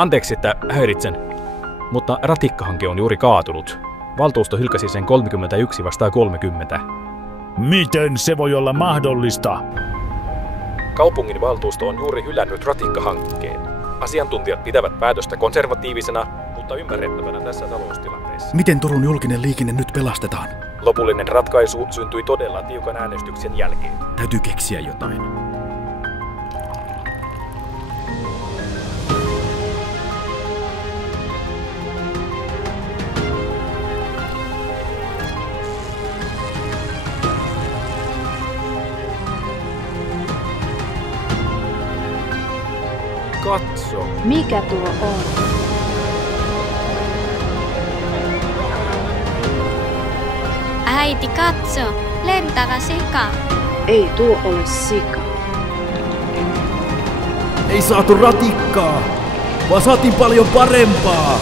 Anteeksi, että häiritsen, mutta ratikkahanke on juuri kaatunut. Valtuusto hylkäsi sen 31 vastaan 30. Miten se voi olla mahdollista? Kaupungin valtuusto on juuri hylännyt ratikkahankkeen. Asiantuntijat pitävät päätöstä konservatiivisena, mutta ymmärrettävänä tässä taloustilanteessa. Miten Turun julkinen liikenne nyt pelastetaan? Lopullinen ratkaisu syntyi todella tiukan äänestyksen jälkeen. Täytyy keksiä jotain. Katso. Mikä tuo on? Äiti, katso! Lentävä sika! Ei tuo ole sika. Ei saatu ratikkaa, vaan saatiin paljon parempaa.